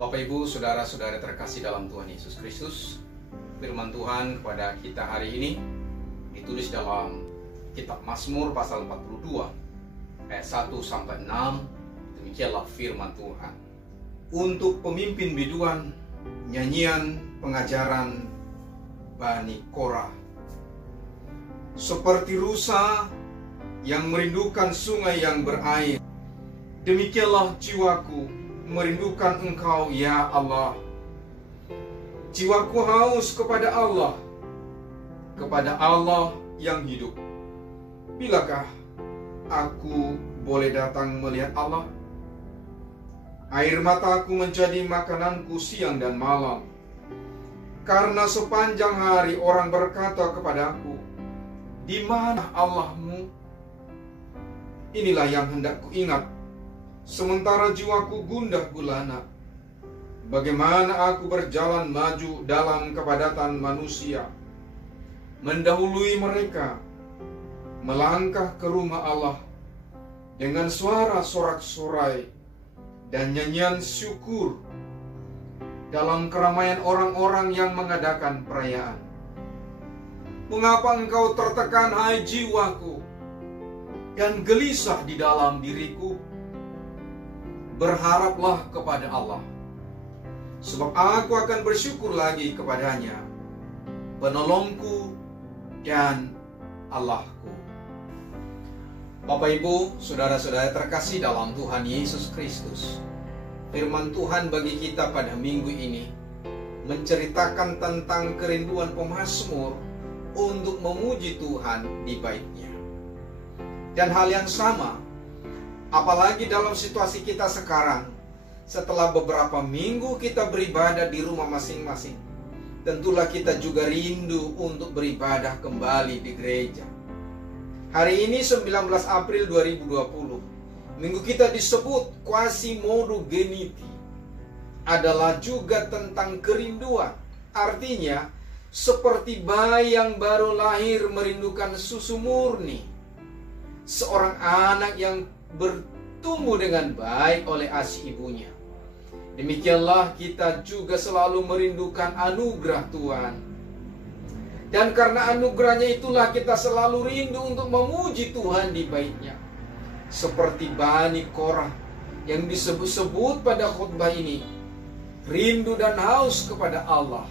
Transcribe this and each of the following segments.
Bapak Ibu, saudara-saudara terkasih dalam Tuhan Yesus Kristus, firman Tuhan kepada kita hari ini ditulis dalam kitab Mazmur pasal 42 ayat 1-6. Demikianlah firman Tuhan. Untuk pemimpin biduan, nyanyian pengajaran Bani Korah. Seperti rusa yang merindukan sungai yang berair, demikianlah jiwaku merindukan Engkau, ya Allah. Jiwaku haus kepada Allah yang hidup. Bilakah aku boleh datang melihat Allah? Air mataku menjadi makananku siang dan malam, karena sepanjang hari orang berkata kepadaku, di mana Allahmu? Inilah yang hendak kuingat, sementara jiwaku gundah gulana. Bagaimana aku berjalan maju dalam kepadatan manusia, mendahului mereka, melangkah ke rumah Allah dengan suara sorak-sorai dan nyanyian syukur dalam keramaian orang-orang yang mengadakan perayaan. Mengapa engkau tertekan, hai jiwaku, dan gelisah di dalam diriku? Berharaplah kepada Allah, sebab aku akan bersyukur lagi kepadanya, penolongku dan Allahku. Bapak Ibu, saudara-saudara terkasih dalam Tuhan Yesus Kristus, firman Tuhan bagi kita pada minggu ini menceritakan tentang kerinduan pemazmur untuk memuji Tuhan di bait-Nya. Dan hal yang sama, apalagi dalam situasi kita sekarang, setelah beberapa minggu kita beribadah di rumah masing-masing, tentulah kita juga rindu untuk beribadah kembali di gereja. Hari ini 19 April 2020, minggu kita disebut Quasimodo Geniti, adalah juga tentang kerinduan. Artinya, seperti bayi yang baru lahir merindukan susu murni, seorang anak yang bertumbuh dengan baik oleh ASI ibunya. Demikianlah kita juga selalu merindukan anugerah Tuhan. Dan karena anugerahnya itulah kita selalu rindu untuk memuji Tuhan di bait-Nya. Seperti Bani Korah yang disebut-sebut pada khutbah ini, rindu dan haus kepada Allah.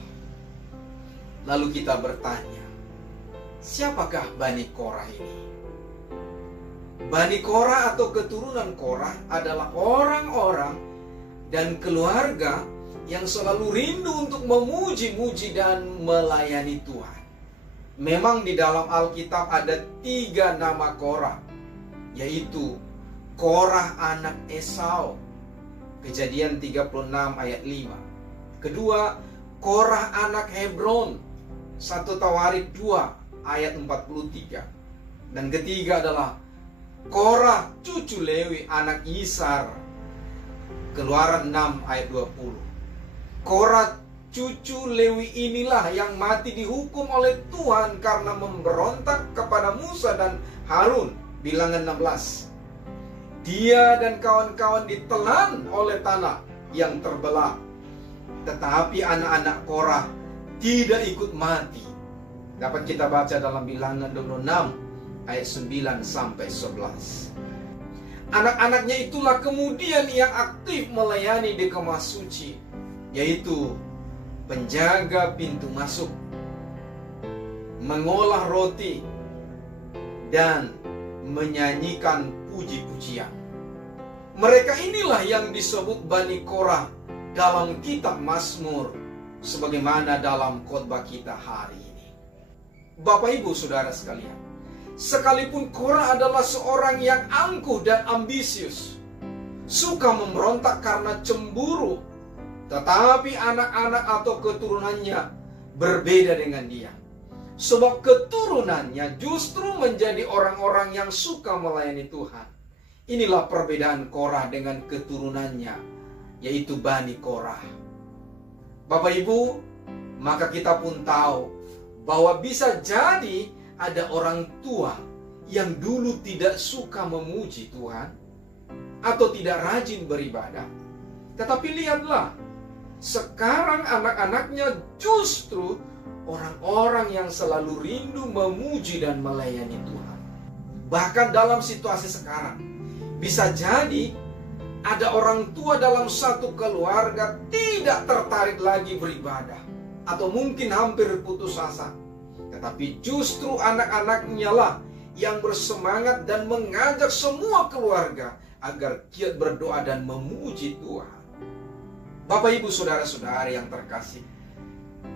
Lalu kita bertanya, siapakah Bani Korah ini? Bani Korah atau keturunan Korah adalah orang-orang dan keluarga yang selalu rindu untuk memuji-muji dan melayani Tuhan. Memang di dalam Alkitab ada 3 nama Korah, yaitu Korah anak Esau, Kejadian 36 ayat 5. Kedua, Korah anak Hebron, 1 Tawarik 2 ayat 43. Dan ketiga adalah Korah cucu Lewi anak Yisar, Keluaran 6 ayat 20. Korah cucu Lewi inilah yang mati dihukum oleh Tuhan karena memberontak kepada Musa dan Harun. Bilangan 16. Dia dan kawan-kawan ditelan oleh tanah yang terbelah, tetapi anak-anak Korah tidak ikut mati. Dapat kita baca dalam Bilangan 26 ayat 9-11. Anak-anaknya itulah kemudian yang aktif melayani di kemah suci, yaitu penjaga pintu masuk, mengolah roti, dan menyanyikan puji-pujian. Mereka inilah yang disebut Bani Korah dalam kitab Mazmur, sebagaimana dalam khotbah kita hari ini. Bapak Ibu saudara sekalian, sekalipun Korah adalah seorang yang angkuh dan ambisius, suka memberontak karena cemburu, tetapi anak-anak atau keturunannya berbeda dengan dia. Sebab keturunannya justru menjadi orang-orang yang suka melayani Tuhan. Inilah perbedaan Korah dengan keturunannya, yaitu Bani Korah. Bapak Ibu, maka kita pun tahu bahwa bisa jadi ada orang tua yang dulu tidak suka memuji Tuhan atau tidak rajin beribadah. Tetapi lihatlah, sekarang anak-anaknya justru orang-orang yang selalu rindu memuji dan melayani Tuhan. Bahkan dalam situasi sekarang, bisa jadi ada orang tua dalam satu keluarga tidak tertarik lagi beribadah, atau mungkin hampir putus asa. Tetapi justru anak-anaknya lah yang bersemangat dan mengajak semua keluarga agar giat berdoa dan memuji Tuhan. Bapak, Ibu, saudara-saudari yang terkasih,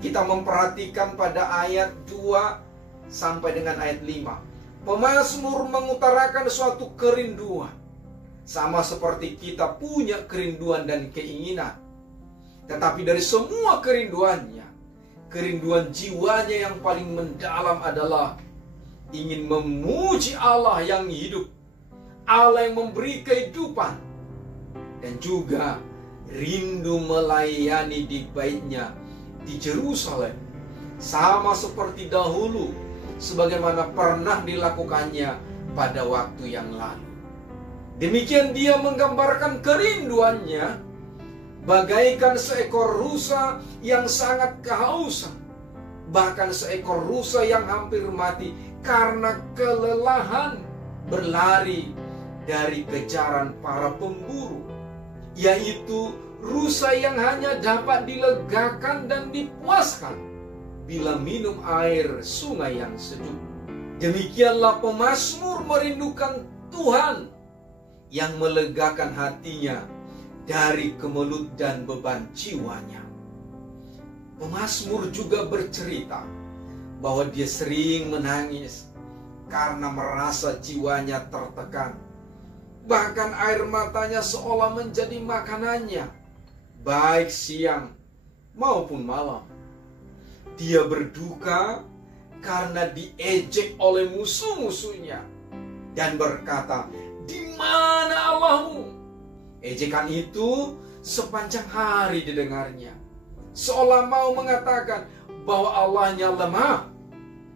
kita memperhatikan pada ayat 2 sampai dengan ayat 5. Pemazmur mengutarakan suatu kerinduan. Sama seperti kita punya kerinduan dan keinginan. Tetapi dari semua kerinduannya, kerinduan jiwanya yang paling mendalam adalah ingin memuji Allah yang hidup, Allah yang memberi kehidupan, dan juga rindu melayani di Bait-Nya di Yerusalem, sama seperti dahulu, sebagaimana pernah dilakukannya pada waktu yang lalu. Demikian dia menggambarkan kerinduannya bagaikan seekor rusa yang sangat kehausan, bahkan seekor rusa yang hampir mati karena kelelahan berlari dari kejaran para pemburu, yaitu rusa yang hanya dapat dilegakan dan dipuaskan bila minum air sungai yang sejuk. Demikianlah pemazmur merindukan Tuhan yang melegakan hatinya dari kemelut dan beban jiwanya. Pemazmur juga bercerita bahwa dia sering menangis karena merasa jiwanya tertekan. Bahkan air matanya seolah menjadi makanannya, baik siang maupun malam. Dia berduka karena diejek oleh musuh-musuhnya dan berkata, "Di mana Allahmu?" Ejekan itu sepanjang hari didengarnya, seolah mau mengatakan bahwa Allahnya lemah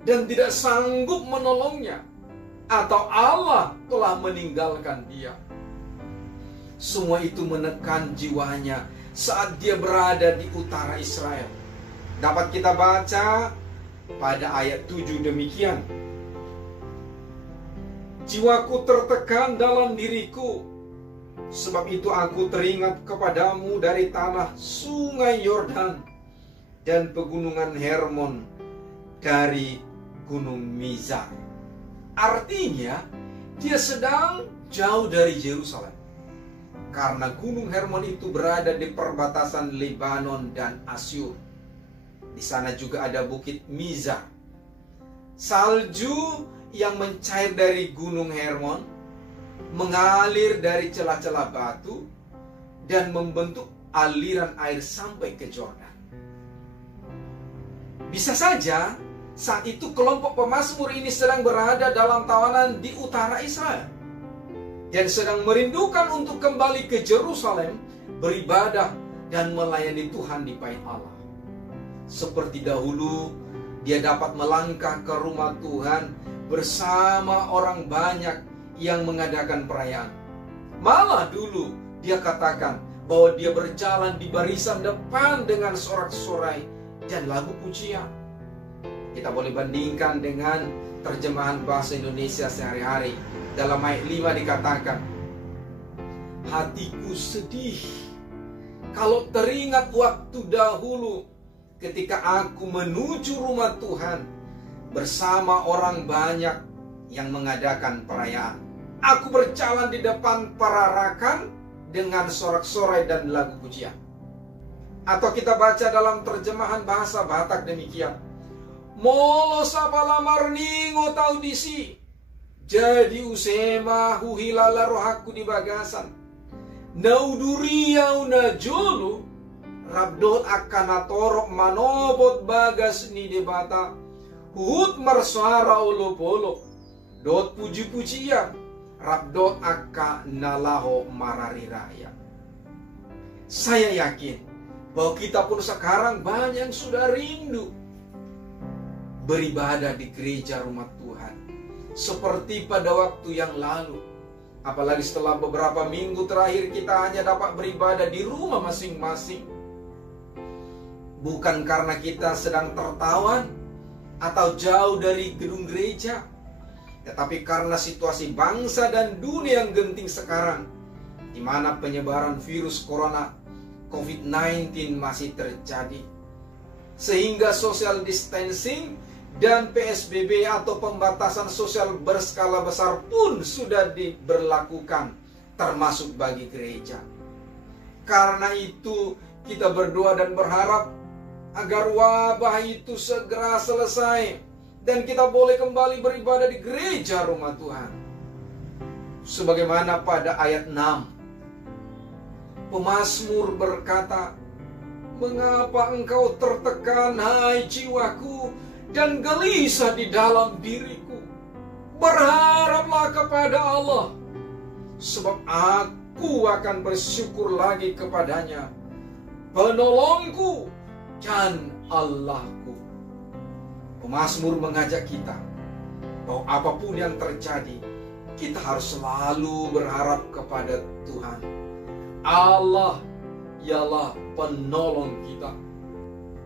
dan tidak sanggup menolongnya, atau Allah telah meninggalkan dia. Semua itu menekan jiwanya saat dia berada di utara Israel. Dapat kita baca pada ayat 7 demikian. "Jiwaku tertekan dalam diriku, sebab itu aku teringat kepadamu dari tanah sungai Yordan dan pegunungan Hermon dari gunung Mizar." Artinya, dia sedang jauh dari Yerusalem, karena gunung Hermon itu berada di perbatasan Lebanon dan Asyur. Di sana juga ada bukit Mizar. Salju yang mencair dari gunung Hermon mengalir dari celah-celah batu dan membentuk aliran air sampai ke Yordan. Bisa saja saat itu kelompok pemazmur ini sedang berada dalam tawanan di utara Israel dan sedang merindukan untuk kembali ke Yerusalem, beribadah dan melayani Tuhan di Bait Allah. Seperti dahulu, dia dapat melangkah ke rumah Tuhan bersama orang banyak yang mengadakan perayaan. Malah dulu dia katakan bahwa dia berjalan di barisan depan dengan sorak-sorai dan lagu pujian. Kita boleh bandingkan dengan terjemahan bahasa Indonesia sehari-hari. Dalam ayat 5 dikatakan, "Hatiku sedih kalau teringat waktu dahulu ketika aku menuju rumah Tuhan bersama orang banyak yang mengadakan perayaan. Aku berjalan di depan perarakan dengan sorak-sorai dan lagu pujian." Atau kita baca dalam terjemahan bahasa Batak demikian, "Molo sapala marningo tau disi, jadi usema huhilala rohaku di bagasan. Nauduriau na jolo, rabdot akanatorok manobot bagas ni debata, huhut marsuara olopolo, dot puji-pujian, rabdot akka nalaho marariraya." Saya yakin bahwa kita pun sekarang banyak yang sudah rindu beribadah di gereja rumah Tuhan seperti pada waktu yang lalu. Apalagi setelah beberapa minggu terakhir kita hanya dapat beribadah di rumah masing-masing. bukan karena kita sedang tertawan atau jauh dari gedung gereja, tetapi karena situasi bangsa dan dunia yang genting sekarang, di mana penyebaran virus corona COVID-19 masih terjadi, sehingga social distancing dan PSBB atau pembatasan sosial berskala besar pun sudah diberlakukan, termasuk bagi gereja. Karena itu kita berdoa dan berharap agar wabah itu segera selesai dan kita boleh kembali beribadah di gereja rumah Tuhan. Sebagaimana pada ayat 6, pemazmur berkata, "Mengapa engkau tertekan, hai jiwaku, dan gelisah di dalam diriku? Berharaplah kepada Allah, sebab aku akan bersyukur lagi kepadanya, penolongku dan Allahku." Pemazmur mengajak kita bahwa apapun yang terjadi, kita harus selalu berharap kepada Tuhan. Allah ialah penolong kita.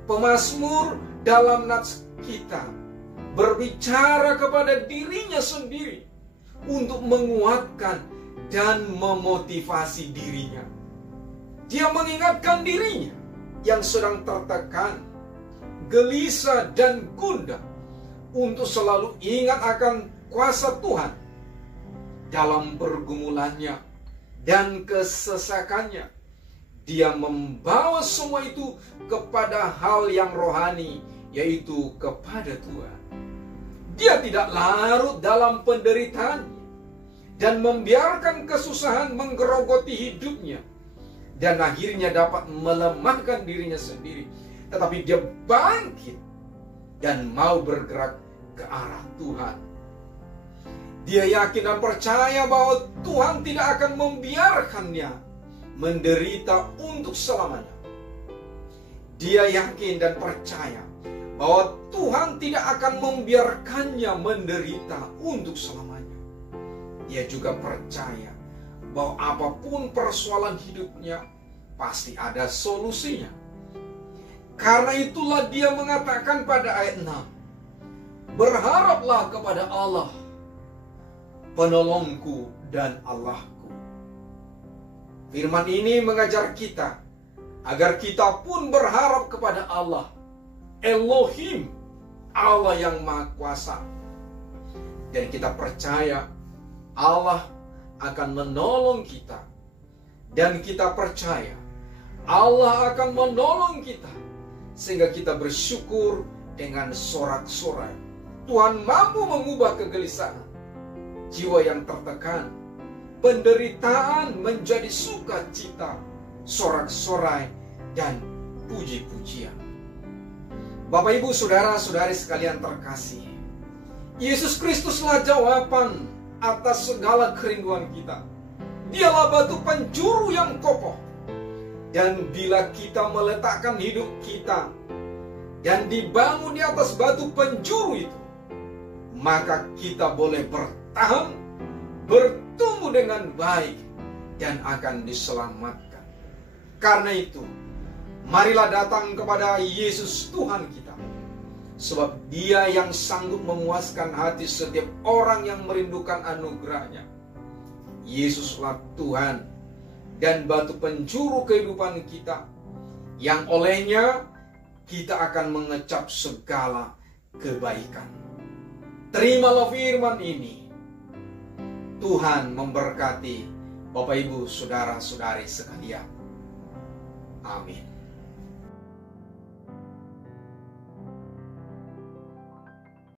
Pemazmur dalam nats kita berbicara kepada dirinya sendiri untuk menguatkan dan memotivasi dirinya. Dia mengingatkan dirinya yang sedang tertekan, gelisah dan gundah untuk selalu ingat akan kuasa Tuhan dalam pergumulannya dan kesesakannya. Dia membawa semua itu kepada hal yang rohani, yaitu kepada Tuhan. Dia tidak larut dalam penderitaan dan membiarkan kesusahan menggerogoti hidupnya dan akhirnya dapat melemahkan dirinya sendiri. Tetapi dia bangkit dan mau bergerak ke arah Tuhan. Dia yakin dan percaya bahwa Tuhan tidak akan membiarkannya menderita untuk selamanya. Dia yakin dan percaya bahwa Tuhan tidak akan membiarkannya menderita untuk selamanya. Dia juga percaya bahwa apapun persoalan hidupnya pasti ada solusinya. Karena itulah dia mengatakan pada ayat 6, "Berharaplah kepada Allah, penolongku dan Allahku." Firman ini mengajar kita agar kita pun berharap kepada Allah, Elohim, Allah yang Maha Kuasa. Dan kita percaya Allah akan menolong kita. Dan kita percaya Allah akan menolong kita, sehingga kita bersyukur dengan sorak-sorai. Tuhan mampu mengubah kegelisahan, jiwa yang tertekan, penderitaan menjadi sukacita, sorak-sorai, dan puji-pujian. Bapak, Ibu, Saudara-saudari sekalian terkasih, Yesus Kristuslah jawaban atas segala kerinduan kita. Dialah batu penjuru yang kokoh. Dan bila kita meletakkan hidup kita dan dibangun di atas batu penjuru itu, maka kita boleh bertahan, bertumbuh dengan baik, dan akan diselamatkan. Karena itu, marilah datang kepada Yesus Tuhan kita, sebab Dia yang sanggup memuaskan hati setiap orang yang merindukan anugerah-Nya. Yesuslah Tuhan dan batu penjuru kehidupan kita, yang olehnya kita akan mengecap segala kebaikan. Terimalah firman ini. Tuhan memberkati Bapak, Ibu, Saudara-saudari sekalian. Amin.